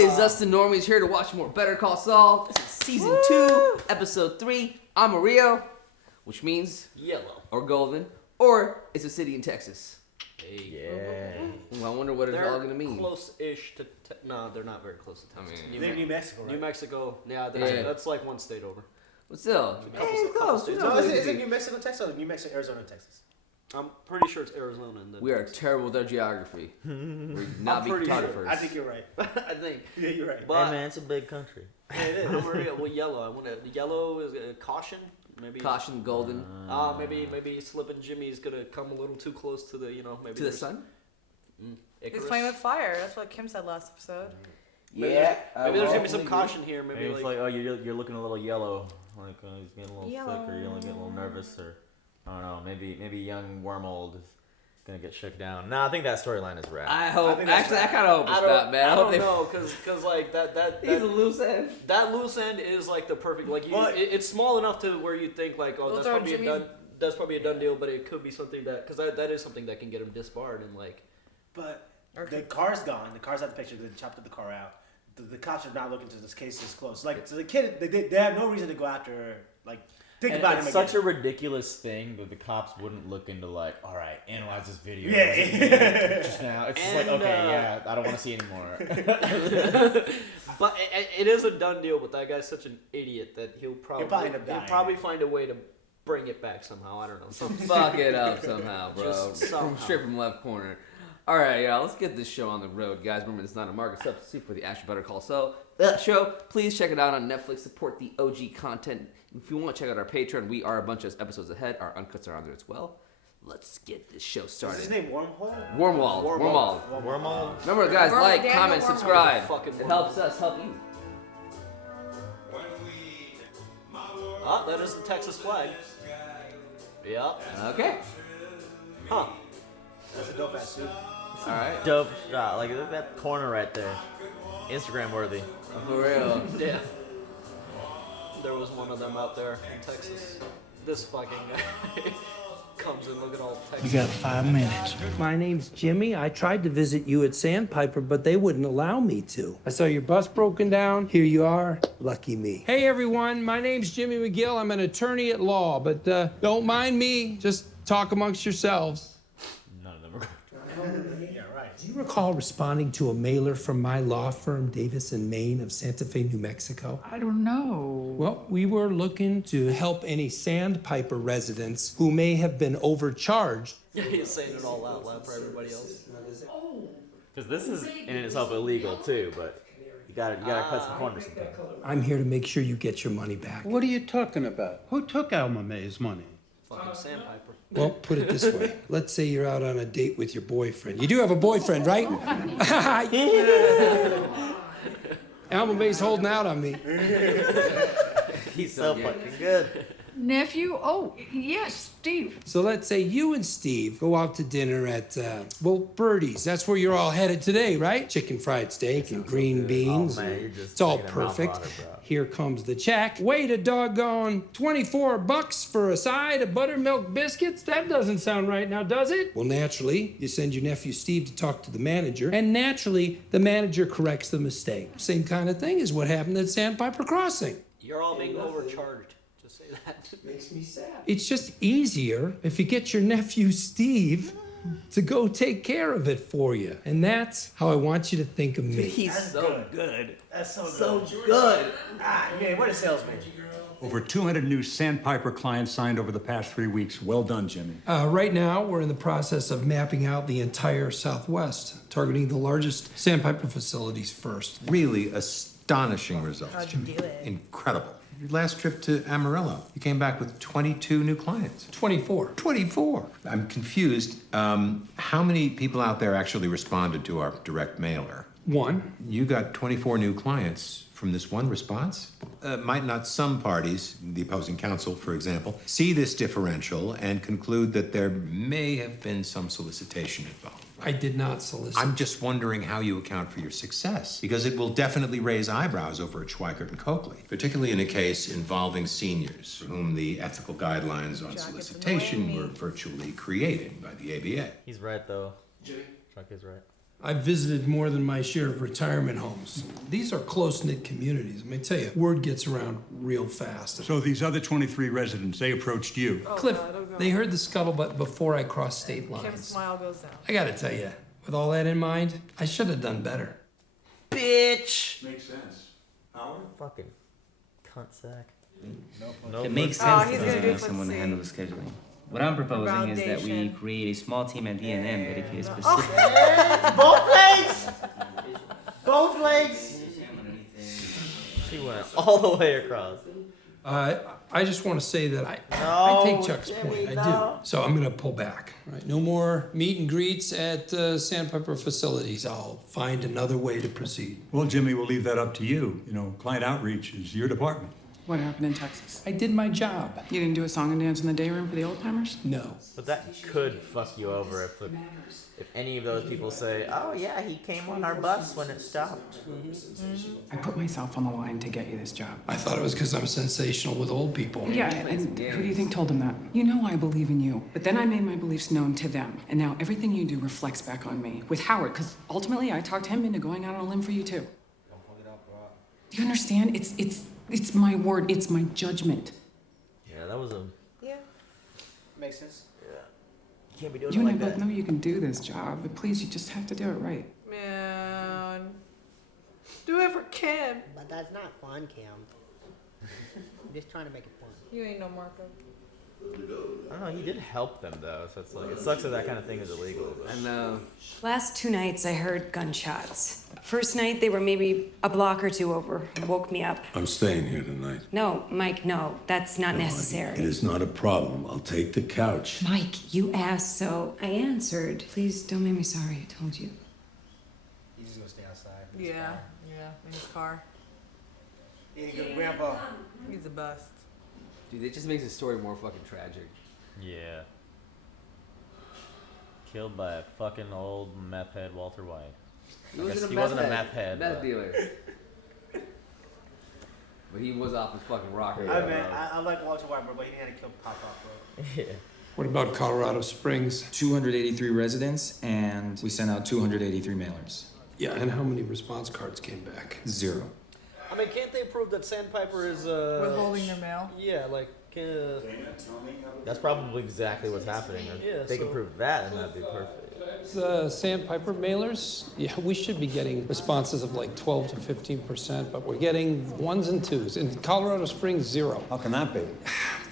is us, the normies, here to watch more Better Call Saul. This is season 2, episode 3, Amarillo, which means yellow or golden, or it's a city in Texas. Yeah. Well, I wonder what it's all going to mean. Close-ish to... No, they're not very close to Texas. They're New Mexico, right? New Mexico. Yeah, that's like one state over. But still, It's close. No, is it New Mexico, Texas, or New Mexico, Arizona, Texas? I'm pretty sure it's Arizona. We are terrible with our geography. We're not big photographers. Sure. I think you're right. I think. Yeah, you're right. But, hey man, it's a big country. Yeah, it is. Amarillo. Well, yellow. I want to. Yellow is caution. Maybe caution, golden. Maybe Slippin' Jimmy's gonna come a little too close to the, maybe to the sun. He's playing with fire. That's what Kim said last episode. Maybe there's gonna be some caution here. Maybe it's like, oh, you're looking a little yellow. Like he's getting a little sick, or you're getting a little nervous, or I don't know. Maybe young Wormold is gonna get shook down. No, I think that storyline is wrapped. I hope. I kind of hope it's not, man. I don't know, cause like that he's a loose end. That loose end is like the perfect. Like it's small enough to where you think like, oh, that's probably a done deal, but it could be something because that is something that can get him disbarred and like. But the car's gone. The car's out the picture. They chopped the car out. The cops are not looking to this case as close. Like, so the kid, they have no reason to go after her. Like, think about him. It's such a ridiculous thing that the cops wouldn't look into. Like, all right, analyze this video. Yeah. Just now, it's just like, okay, yeah, I don't want to see anymore. But it is a done deal. But that guy's such an idiot that he'll probably end up dying. He'll probably find a way to bring it back somehow. I don't know. Fuck it up somehow, bro. Just somehow. Straight from left corner. All right, y'all, let's get this show on the road, guys. Remember, this is not a market substitute for the actual Better Call Saul show. Please check it out on Netflix. Support the OG content. If you want to check out our Patreon, we are a bunch of episodes ahead. Our uncuts are on there as well. Let's get this show started. Is his name Wormhole? Wormhole. Remember, guys, like, comment, subscribe. It helps us help you. Oh, that is the Texas flag. Yep. Okay. Huh. That's a dope ass suit. All right. Dope shot. Like, look at that corner right there. Instagram worthy. For real. Yeah. There was one of them out there in Texas. This fucking guy comes in looking all Texas. You got 5 minutes. My name's Jimmy. I tried to visit you at Sandpiper, but they wouldn't allow me to. I saw your bus broken down. Here you are. Lucky me. Hey, everyone. My name's Jimmy McGill. I'm an attorney at law, but don't mind me. Just talk amongst yourselves. None of them are. Yeah, right. Do you recall responding to a mailer from my law firm, Davis and Main of Santa Fe, New Mexico? I don't know. Well, we were looking to help any Sandpiper residents who may have been overcharged. He's saying it all out loud for everybody else. Because this is in itself illegal too, but you gotta cut some corners sometimes. I'm here to make sure you get your money back. What are you talking about? Who took Alma May's money? Fucking Sandpiper. Well, put it this way. Let's say you're out on a date with your boyfriend. You do have a boyfriend, right? Alma May's holding out on me. He's so fucking good. Nephew? Oh, yes, Steve. So let's say you and Steve go out to dinner at, Birdie's. That's where you're all headed today, right? Chicken fried steak and green beans. Oh, man, you're just it's all taking a mouthful perfect. out of it, bro. Here comes the check. Wait a doggone $24 for a side of buttermilk biscuits? That doesn't sound right now, does it? Well, naturally, you send your nephew Steve to talk to the manager, and naturally, the manager corrects the mistake. Same kind of thing as what happened at Sandpiper Crossing. You're all being overcharged. Just say that. Makes me sad. It's just easier if you get your nephew Steve to go take care of it for you. And that's how I want you to think of me. He's so good. That's so good. Man, what a salesman. Over 200 new Sandpiper clients signed over the past 3 weeks. Well done, Jimmy. Right now, we're in the process of mapping out the entire Southwest, targeting the largest Sandpiper facilities first. Really astonishing results, How'd you Jimmy. do it? Incredible. Your last trip to Amarillo, you came back with 22 new clients. 24. 24. I'm confused. How many people out there actually responded to our direct mailer? 1. You got 24 new clients from this one response? Might not some parties, the opposing counsel, for example, see this differential and conclude that there may have been some solicitation involved? I did not solicit. I'm just wondering how you account for your success, because it will definitely raise eyebrows over at Schweikert and Coakley, particularly in a case involving seniors for whom the ethical guidelines on solicitation were virtually created by the ABA. He's right though. Jimmy? Chuck is right. I've visited more than my share of retirement homes. These are close-knit communities. Let me tell you, word gets around real fast. So these other 23 residents, they approached you. Cliff, they heard the scuttlebutt before I crossed state lines. Kim's smile goes down. I gotta tell you, with all that in mind, I should have done better. Bitch. Makes sense. Howard? Fucking cunt sack. It makes sense that doesn't have someone to handle the scheduling. What I'm proposing is that we create a small team at D&M dedicated specifically. Both legs! Both legs! She went all the way across. I just want to say that I take Chuck's point. I do. So I'm going to pull back. Right? No more meet and greets at Sandpiper facilities. I'll find another way to proceed. Well, Jimmy, we'll leave that up to you. You know, client outreach is your department. What happened in Texas? I did my job. You didn't do a song and dance in the day room for the old timers? No. But that could fuck you over if any of those people say, oh yeah, he came on our bus when it stopped. I put myself on the line to get you this job. I thought it was because I'm sensational with old people. Yeah, and who do you think told them that? You know I believe in you, but then I made my beliefs known to them. And now everything you do reflects back on me. With Howard, because ultimately I talked him into going out on a limb for you too. Do you understand? It's my word, it's my judgment. Yeah, that was a... Yeah. Makes sense. Yeah. You can't be doing You it and I like both that. know you can do this job, but please, you just have to do it right. Man. Do it for Kim. But that's not fun, Kim. I'm just trying to make it fun. You ain't no Marco. I don't know, he did help them though, so it's like, it sucks that that kind of thing is illegal. But. I know. Last 2 nights I heard gunshots. First night they were maybe a block or 2 over. Woke me up. I'm staying here tonight. No, Mike, no. That's not necessary. It is not a problem. I'll take the couch. Mike, you asked, so I answered. Please don't make me sorry. I told you. He's just gonna stay outside. Yeah, in his car. Yeah, good grandpa. He's the best. Dude, it just makes the story more fucking tragic. Yeah. Killed by a fucking old meth head, Walter White. He wasn't a meth head. Meth dealer. But he was off his fucking rocker. I like Walter White, bro, but he had to kill Pop Pop, bro. Yeah. What about Colorado Springs? 283 residents, and we sent out 283 mailers. Yeah, and how many response cards came back? 0. I mean, can't they prove that Sandpiper is withholding their mail? Yeah, like. That's probably exactly what's happening. If they can prove that, then that'd be perfect. Sandpiper mailers, yeah, we should be getting responses of like 12 to 15%, but we're getting 1s and 2s. In Colorado Springs, 0. How can that be? I'm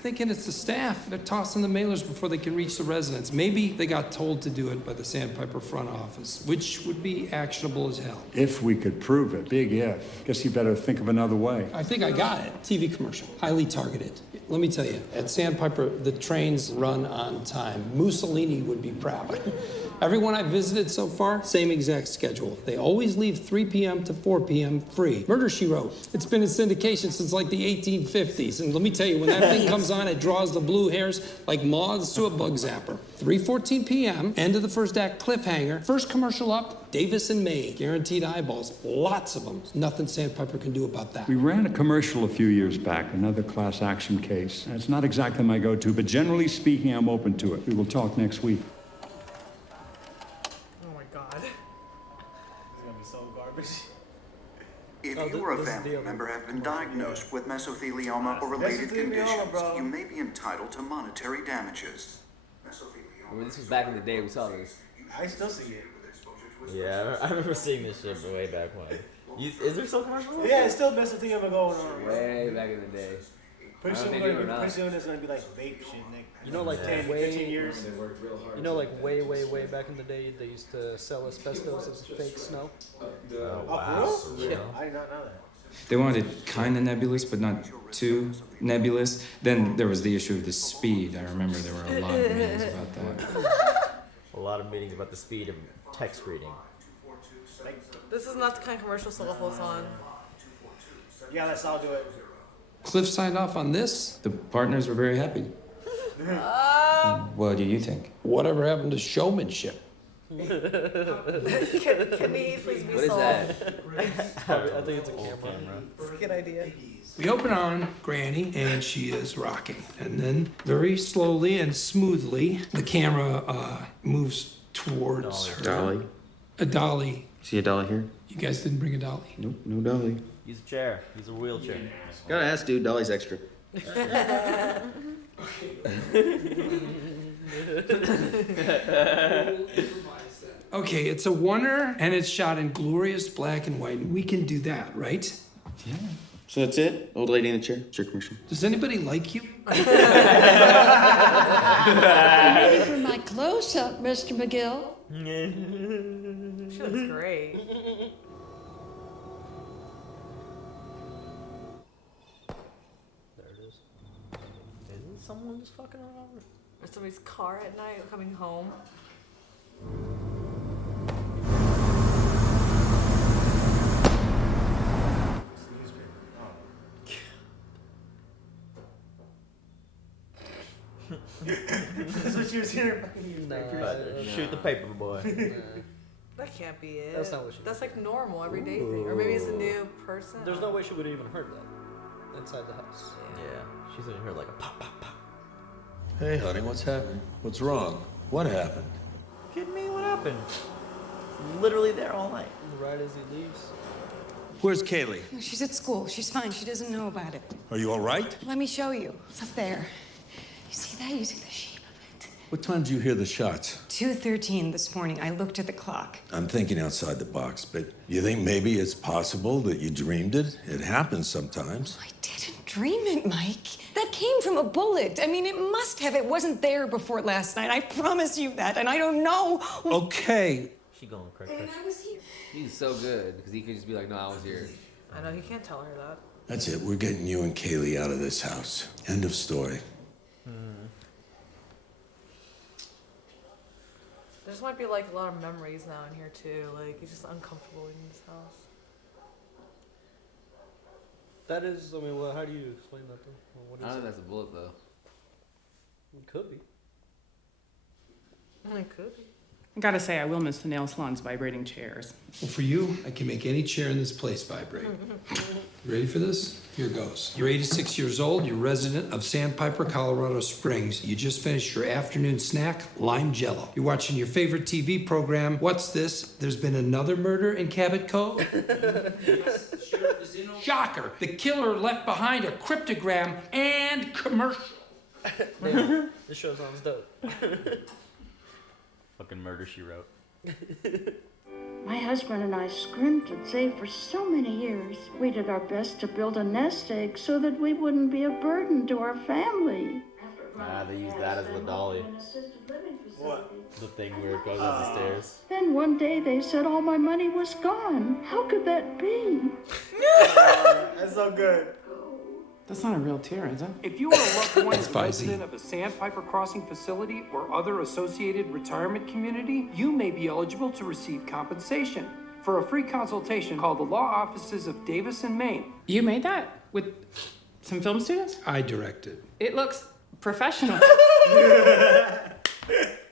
thinking it's the staff. They're tossing the mailers before they can reach the residents. Maybe they got told to do it by the Sandpiper front office, which would be actionable as hell. If we could prove it. Big if. Guess you better think of another way. I think I got it. TV commercial, highly targeted. Let me tell you, at Sandpiper, the trains run on time. Mussolini would be proud. Everyone I visited so far, same exact schedule. They always leave 3 p.m. to 4 p.m. free. Murder, She Wrote. It's been in syndication since like the 1850s. And let me tell you, when that thing comes on, it draws the blue hairs like moths to a bug zapper. 3:14 p.m., end of the first act, cliffhanger. First commercial up, Davis and May. Guaranteed eyeballs. Lots of them. Nothing Sandpiper can do about that. We ran a commercial a few years back, another class action case. And it's not exactly my go-to, but generally speaking, I'm open to it. We will talk next week. If you or a family member have been diagnosed with mesothelioma or related conditions, you may be entitled to monetary damages. I mean, this was back in the day we saw this. I still see it. Yeah, I remember seeing this shit way back when. Is there still commercials? Yeah, it's still mesothelioma going on. Way back in the day. Pretty soon it's gonna be like vape shit, Nick. You know, like 10, 15 years. You know, like way back in the day, they used to sell asbestos as fake snow. Oh, yeah, I did not know that. They wanted it kind of nebulous, but not too nebulous. Then there was the issue of the speed. I remember there were a lot of meetings about that. A lot of meetings about the speed of text reading. This is not the kind of commercial Saul holds on. Yeah, let's all do it. Cliff signed off on this. The partners were very happy. What do you think? Whatever happened to showmanship? Can he please be What is Saul? that? I think it's a camera. It's a good idea. We open on Granny, and she is rocking. And then, very slowly and smoothly, the camera moves towards her. Dolly. A dolly. See a dolly here? You guys didn't bring a dolly. Nope, no dolly. Use a chair. Use a wheelchair. Gotta ask, dude. Dolly's extra. Okay, it's a oneer and it's shot in glorious black and white. We can do that, right? Yeah. So that's it? Old lady in the chair? It's your commercial. Does anybody like you? Ready for my close-up, Mr. McGill? She looks great. There it is. Isn't someone just fucking around? Or somebody's car at night coming home. That's what she was hearing. Shoot the paper boy. That can't be it. That's not what she. That's like normal everyday thing, or maybe it's a new person. There's no way she would have even heard that inside the house. Yeah, she's gonna hear like a pop, pop, pop. Hey, honey, what's happening? What's wrong? What happened? Kidding me? What happened? Literally there all night. Right as he leaves. Where's Kaylee? She's at school. She's fine. She doesn't know about it. Are you all right? Let me show you. It's up there. You see that? You see the shape of it? What time did you hear the shots? 2:13 this morning. I looked at the clock. I'm thinking outside the box, but you think maybe it's possible that you dreamed it? It happens sometimes. I didn't dream it, Mike. That came from a bullet. I mean, it must have. It wasn't there before last night. I promise you that, and I don't know. Okay. She going crazy. And I was here. He's so good because he could just be like, no, I was here. I know, he can't tell her that. That's it. We're getting you and Kaylee out of this house. End of story. There just might be like a lot of memories now in here too. Like, he's just uncomfortable in this house. That is, I mean, well, how do you explain that though? Well, what I don't think that's a bullet though. It could be. It could be. I gotta say, I will miss the nail salon's vibrating chairs. Well, for you, I can make any chair in this place vibrate. You ready for this? Here goes. You're 86 years old. You're resident of Sandpiper, Colorado Springs. You just finished your afternoon snack, lime jello. You're watching your favorite TV program. What's this? There's been another murder in Cabot Cove? Yes, the sheriff is in. Shocker! The killer left behind a cryptogram and commercial. Damn, this show sounds dope. Fucking Murder, She Wrote. My husband and I scrimped and saved for so many years. We did our best to build a nest egg so that we wouldn't be a burden to our family. They use that as the dolly. What? The thing where it goes up the stairs. Then one day they said all my money was gone. How could that be? That's so good. That's not a real tear, is it? If you are a loved one as a resident of a Sandpiper Crossing facility or other associated retirement community, you may be eligible to receive compensation. For a free consultation, call the law offices of Davis and Maine. You made that with some film students? I directed. It looks professional.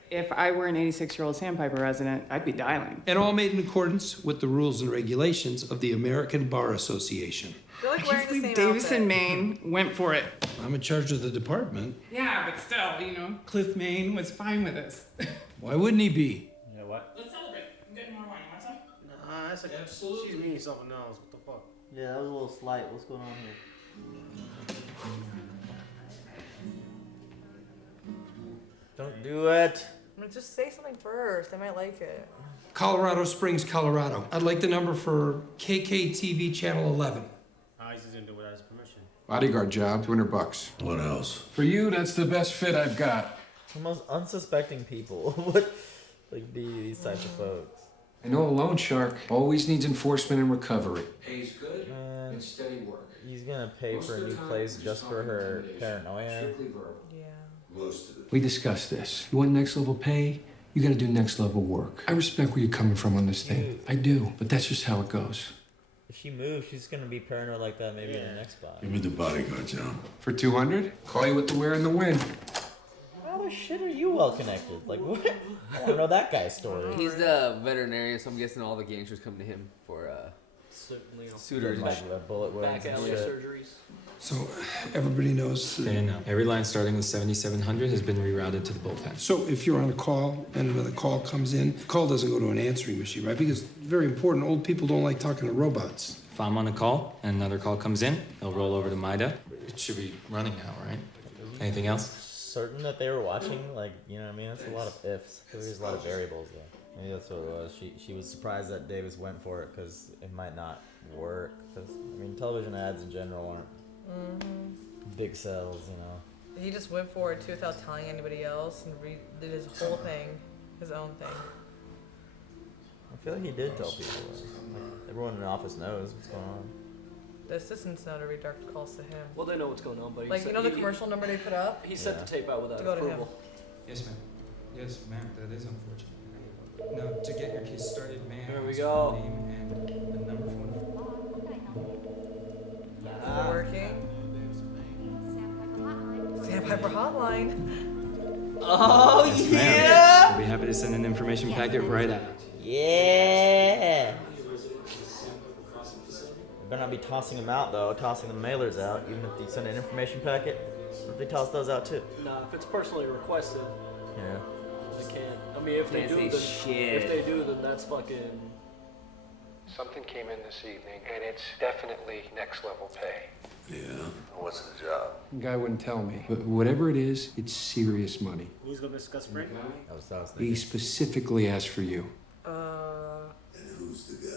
If I were an 86-year-old Sandpiper resident, I'd be dialing. And all made in accordance with the rules and regulations of the American Bar Association. They're like wearing the same Davis outfit. and Maine went for it. I'm in charge of the department. Yeah, but still, you know, Cliff Maine was fine with us. Why wouldn't he be? You know what? Let's celebrate. I'm getting more wine. Want some? Nah, that's like absolutely. She's meaning something else. What the fuck? Yeah, that was a little slight. What's going on here? Don't do it. I mean, just say something first. They might like it. Colorado Springs, Colorado. I'd like the number for KKTV Channel 11. He's just gonna do it without his permission. Bodyguard job, $200. What else? For you, that's the best fit I've got. The most unsuspecting people would like be these types of folks. I know a loan shark always needs enforcement and recovery. Pays good and steady work. He's gonna pay for a new place just for her paranoia. Yeah. We discussed this. You want next level pay? You gotta do next level work. I respect where you're coming from on this thing. I do, but that's just how it goes. If she moves, she's gonna be paranoid like that maybe in the next spot. Give me the bodyguard job. For 200? Call you with the wear in the wind. How the shit are you well connected? Like what? I wanna know that guy's story. He's the veterinarian, so I'm guessing all the gangsters come to him for Suitors, bullet wounds, back alley surgeries. So everybody knows. Yeah, no. Every line starting with 7700 has been rerouted to the bullpen. So if you're on a call and another call comes in, the call doesn't go to an answering machine, right? Because it's very important. Old people don't like talking to robots. If I'm on a call and another call comes in, they'll roll over to my desk. It should be running now, right? Anything else? Certain that they were watching, like, you know what I mean? That's a lot of ifs. There's a lot of variables there. Maybe that's what it was. She was surprised that Davis went for it because it might not work. Because, I mean, television ads in general aren't big sells, you know. He just went for it too without telling anybody else and did his whole thing, his own thing. I feel like he did tell people. Like, everyone in the office knows what's going on. The assistants know to redirect calls to him. Well, they know what's going on, but like, you know the commercial number they put up? He sent the tape out without to go approval. To him. Yes, ma'am. Yes, ma'am. That is unfortunate. Now, to get your case started, may I There we ask go. your name and the number for Is it working? Sam Piper Hotline. Oh, Yes, yeah! ma'am. We'll be happy to send an information packet right out. Yeah! We better not be tossing them out, though. Tossing the mailers out, even if they send an information packet. What if they toss those out, too? Nah, if it's personally requested, Yeah. they can't. I mean, if they Can't do, say then shit. if they do, then that's fucking. Something came in this evening, and it's definitely next level pay. Yeah. What's the job? Guy wouldn't tell me. But whatever it is, it's serious money. Who's gonna discuss spring? That was He specifically asked for you. And who's the guy?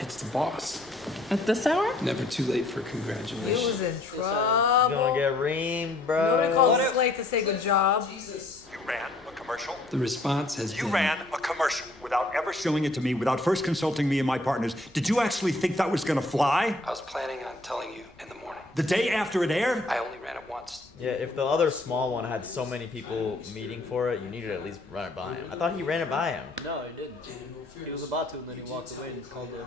It's the boss. At this hour? Never too late for He congratulations. was in You're trouble. gonna get reamed, bro. Nobody calls us late to say good job. You ran a commercial? The response has You been... ran a commercial without ever showing it to me, without first consulting me and my partners. Did you actually think that was gonna fly? I was planning on telling you in the morning. The day after it aired? I only ran it once. Yeah, if the other small one had so many people meeting for it, you needed to at least run it by him. I thought he ran it by him. No, he didn't. He was about to, and then he walked away and called the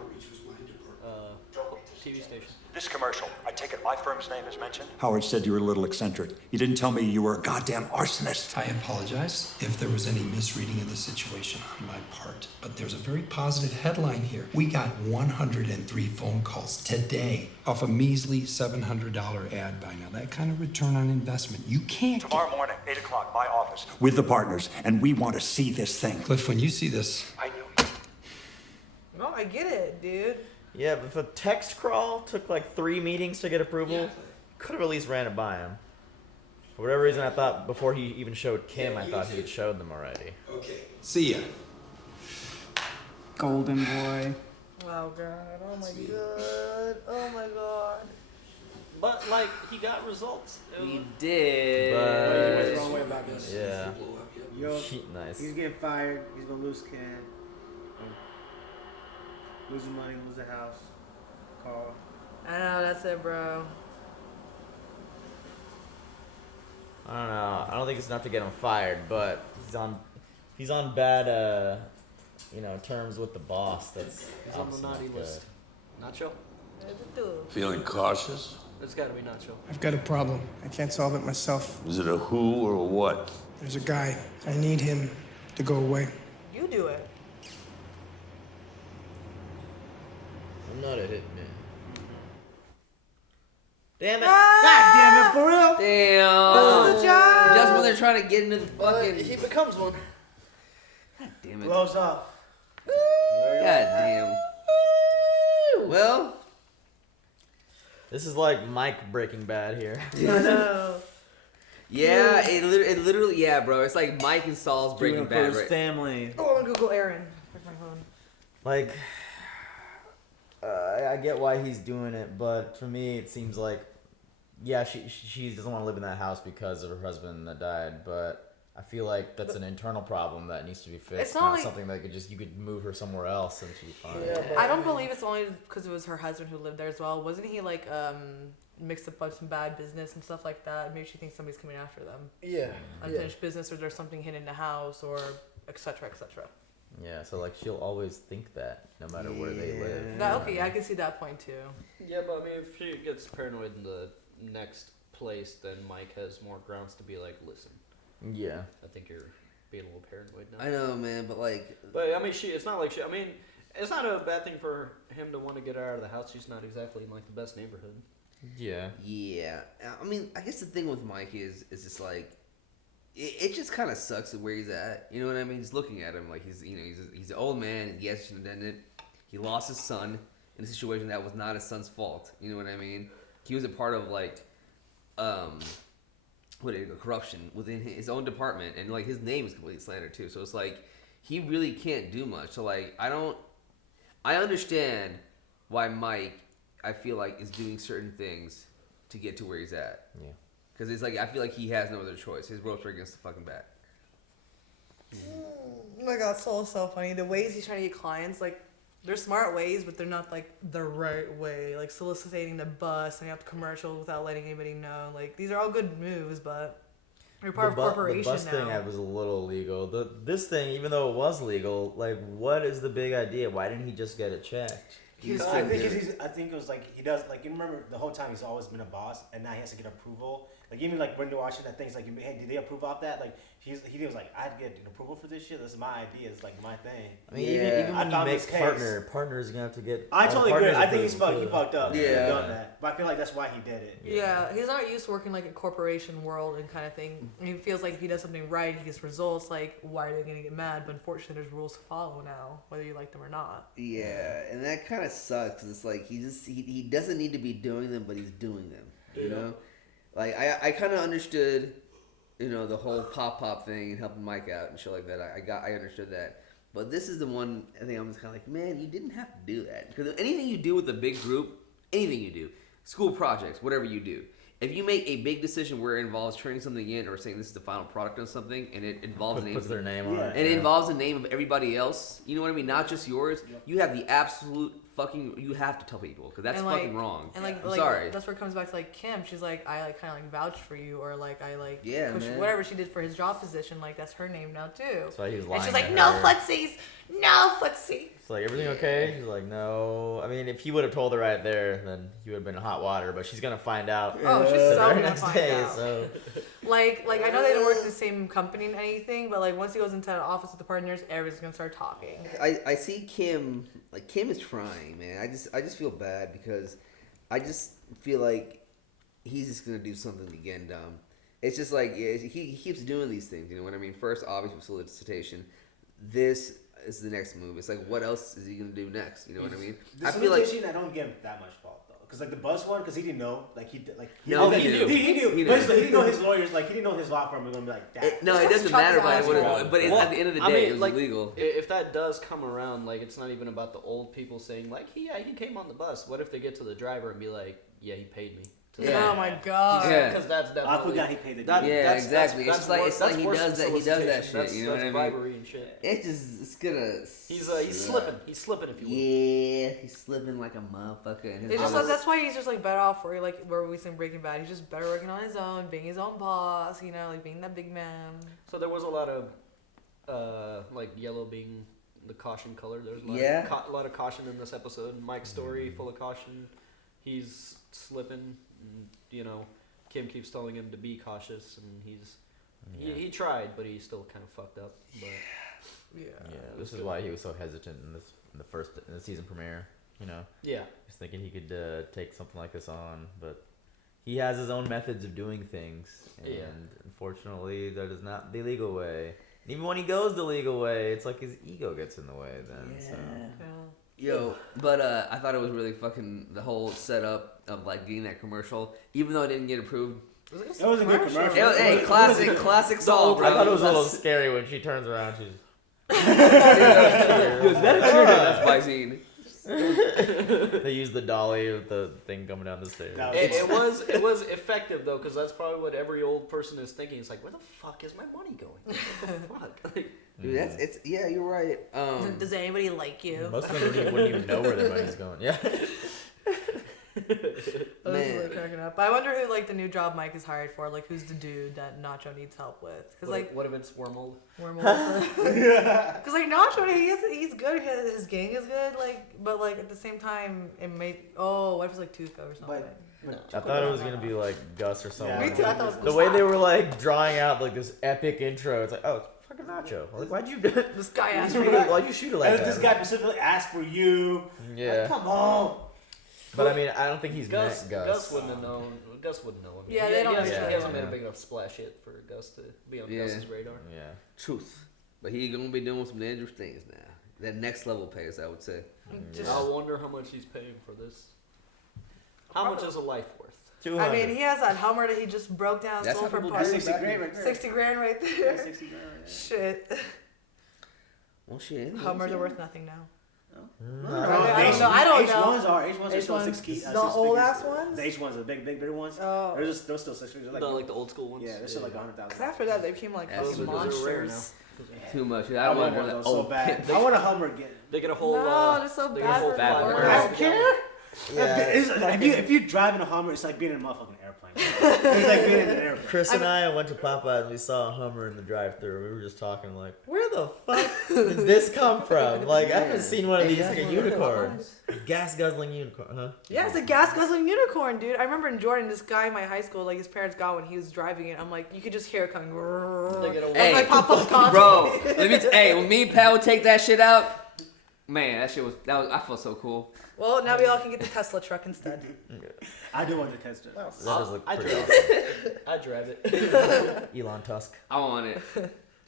TV station. This commercial, I take it my firm's name is mentioned? Howard said you were a little eccentric. He didn't tell me you were a goddamn arsonist. I apologize if there was any misreading of the situation on my part, but there's a very positive headline here. We got 103 phone calls today off a measly $700 ad buy. Now, that kind of return on investment, you can't Tomorrow morning, 8 o'clock, my office. With the partners, and we want to see this thing. Cliff, when you see this... I knew. No, I get it, dude. Yeah, but if a text crawl took like 3 meetings to get approval, could have at least ran it by him. For whatever reason, I thought before he even showed Kim, I thought he had showed them already. Okay. See ya. Golden boy. Oh god. Oh my god. Oh my god. But like, he got results. He did. He went the But wrong way about this. yeah, Yo, nice. he's getting fired. He's gonna lose Ken. Losing money, lose the house. Car. I know, that's it, bro. I don't know. I don't think it's enough to get him fired, but he's on bad terms with the boss. That's He's on the obviously naughty not list. Nacho? Feeling cautious? It's gotta be Nacho. I've got a problem. I can't solve it myself. Is it a who or a what? There's a guy. I need him to go away. You do it. I'm not a hitman. Damn it! God damn it, for real? Damn. That's the job. Just when they're trying to get into the fucking... He becomes one. God damn it. Blows up. God damn. Well... This is like Mike Breaking Bad here. I know. Yeah, it literally, yeah, bro. It's like Mike and Saul's Breaking Doing it for Bad, his right? family. Oh, I'm gonna Google Aaron. Where's my phone? Like, I get why he's doing it, but for me, it seems like, yeah, she doesn't want to live in that house because of her husband that died, but I feel like that's an internal problem that needs to be fixed. It's Not not like- something that you could move her somewhere else and she'd be fine. Yeah, I don't believe it's only because it was her husband who lived there as well. Wasn't he like mixed up with some bad business and stuff like that? Maybe she thinks somebody's coming after them. Yeah. Unfinished business, or there's something hidden in the house, or etc. etc. Yeah, so like she'll always think that no matter where they live. Okay, I can see that point too. Yeah, but I mean, if she gets paranoid in the next place, then Mike has more grounds to be like, listen. Yeah. I think you're being a little paranoid now. I know, man, but like. But I mean, it's not like she. I mean, it's not a bad thing for him to want to get her out of the house. She's not exactly in like the best neighborhood. Yeah. Yeah. I mean, I guess the thing with Mike is just like, it just kind of sucks at where he's at. You know what I mean? Just looking at him, like he's an old man. Yes, he shouldn't have done it. He lost his son in a situation that was not his son's fault. You know what I mean? He was a part of like, corruption within his own department, and like his name is completely slandered too. So it's like he really can't do much. So like I understand why Mike, I feel like, is doing certain things to get to where he's at. Yeah. Because it's like I feel like he has no other choice. His ropes are against the fucking back. Oh my god, Saul is so funny. The ways he's trying to get clients, like, they're smart ways, but they're not like the right way. Like soliciting the bus, setting up the commercial without letting anybody know. Like, these are all good moves, but you're part of corporation now. The bus thing was a little illegal. This thing, even though it was legal, like, what is the big idea? Why didn't he just get it checked? I think it was like he does, like, you remember the whole time he's always been a boss, and now he has to get approval. Like, even like when they're watching that thing, it's like, hey, did they approve off that? Like he was like, I'd get approval for this shit. This is my idea. It's like my thing. I mean, even when you make partners gonna have to get. I totally agree. I think he fucked up. Yeah, he done that. But I feel like that's why he did it. Yeah, he's not used to working like a corporation world and kind of thing. And he feels like if he does something right, he gets results. Like, why are they gonna get mad? But unfortunately, there's rules to follow now, whether you like them or not. Yeah, and that kind of sucks. Cause it's like he doesn't need to be doing them, but he's doing them. You know, like I kind of understood, you know, the whole pop thing and helping Mike out and shit like that. I understood that. But this is the one I think I'm just kind of like, man, you didn't have to do that. Because anything you do with a big group, anything you do, school projects, whatever you do, if you make a big decision where it involves turning something in or saying this is the final product of something, and it involves puts their name on it, and it involves the name of everybody else, you know what I mean? Not just yours. You have the absolute fucking. You have to tell people because that's fucking wrong. And like, I'm sorry. That's where it comes back to like Kim. She's like, I like kind of like vouched for you, or like I like push whatever she did for his job position. Like that's her name now too. That's why he was lying. And she's like, no footsies, no footsie. It's like, everything okay? She's like, no. I mean, if he would have told her right there, then he would have been in hot water. But she's gonna find out. Oh, she's the so very gonna next find day. out. So, like I know they don't work in the same company and anything, but like once he goes into the office with the partners, everyone's gonna start talking. I see Kim. Like, Kim is trying, man. I just feel bad because I just feel like he's just gonna do something again dumb. It's just like he keeps doing these things. You know what I mean? First, obviously, solicitation. This is the next move. It's like, what else is he gonna do next? You know what I mean? The I feel like I don't give him that much fault though, because like the bus one, because he didn't know, like he knew. He knew. But he didn't know his lawyers, like he didn't know his law firm was gonna be like that. It doesn't matter, but at the end of the day, it was illegal. If that does come around, like, it's not even about the old people saying like, he came on the bus. What if they get to the driver and be like, yeah, he paid me. Yeah. Oh my god. Yeah. Because that's definitely. I forgot he paid the. Exactly. It's like he does that. He does that shit. That's, you know what I mean? Bribery and shit. It's gonna. He's slipping. He's slipping, if you will. Yeah, he's slipping like a motherfucker. It's just like, that's why he's just like better off for like where we seen Breaking Bad. He's just better working on his own, being his own boss. You know, like being that big man. So there was a lot of, like, yellow being the caution color. There's a lot of caution in this episode. Mike's story full of caution. He's slipping. And, you know, Kim keeps telling him to be cautious, and he tried, but he still kind of fucked up. But this is why he was so hesitant in the season premiere. You know, he's thinking he could take something like this on, but he has his own methods of doing things, and unfortunately, that is not the legal way. And even when he goes the legal way, it's like his ego gets in the way. Then, so. Yo, but I thought it was really fucking the whole setup of like getting that commercial, even though it didn't get approved. It was a good commercial. Hey, classic Saul, bro. I thought it was a little scary when she turns around. She's. Is that a trigger? That's my scene. They used the dolly with the thing coming down the stairs. It was effective though, because that's probably what every old person is thinking. It's like, where the fuck is my money going? What the fuck? Dude, you're right. Does anybody like you? Most of them wouldn't even know where their money's going. Yeah. I was really cracking up. But I wonder who like the new job Mike is hired for. Like, who's the dude that Nacho needs help with? Because like, what if it's Wormhole? Because like Nacho, he's good. His gang is good. Like, but like at the same time, it may. Oh, what if it's like Tuco or something? I thought it was gonna be like Gus or something. Me too. I thought it was the way they were like drawing out like this epic intro. It's like, oh, it's Fucking Nacho. Like, why'd you do it? This guy asked for you. Why'd you shoot it like And that? this guy specifically asked for you. Yeah. Like, come on. But I mean, I don't think he's Gus. met Gus. Gus wouldn't have known. Gus wouldn't know him. Yeah, they don't He know. hasn't made a big enough splash hit for Gus to be on Gus's radar. Yeah. Truth. But he gonna be doing some dangerous things now. That next level pays, I would say. I wonder how much he's paying for this. How much is a life worth? I mean, he has that Hummer that he just broke down, That's sold how for people parts. do it 60 grand right there. 60 grand right there. Yeah, 60 grand right there. Shit. Well, shit. Hummers are worth nothing now. I don't know. H1s are still H1s, 6 keys. the old ass ones? The H1s, the bigger ones. Oh. They're still 6 figures. Like the old school ones? Yeah, they're still like 100,000. Because after that, they became like fucking monsters. Too much. I don't want those to so bad. I want a Hummer again. They get a whole. No, they're so bad for I don't care. Yeah. If you're driving a Hummer, it's like being in a motherfucking airplane. It's like being in an airplane. Chris and I went to Popeyes and we saw a Hummer in the drive-thru. We were just talking like, where the fuck did this come from? Like, I haven't seen one of these like a unicorn. Gas guzzling unicorn, huh? Yeah, it's a gas guzzling unicorn, dude. I remember in Jordan, this guy in my high school, like his parents got when he was driving it. I'm like, you could just hear it coming. Hey, like Papa's coffee. bro, let me. Hey, when me and Pat would take that shit out, man, that was. I felt so cool. Well, now we all can get the Tesla truck instead. I do want the Tesla. That does look I pretty drive awesome. it. I drive it. Elon Tusk. I want it.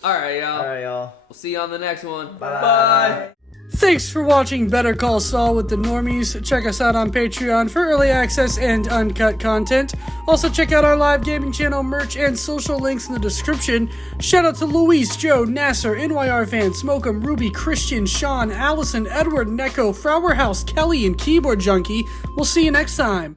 All right, y'all. All right, y'all. We'll see you on the next one. Bye. Bye. Thanks for watching Better Call Saul with the Normies. Check us out on Patreon for early access and uncut content. Also check out our live gaming channel, merch, and social links in the description. Shout out to Luis, Joe, Nasser, NYR Fan, Smoke'em, Ruby, Christian, Sean, Allison, Edward, Neko, Flower House, Kelly, and Keyboard Junkie. We'll see you next time.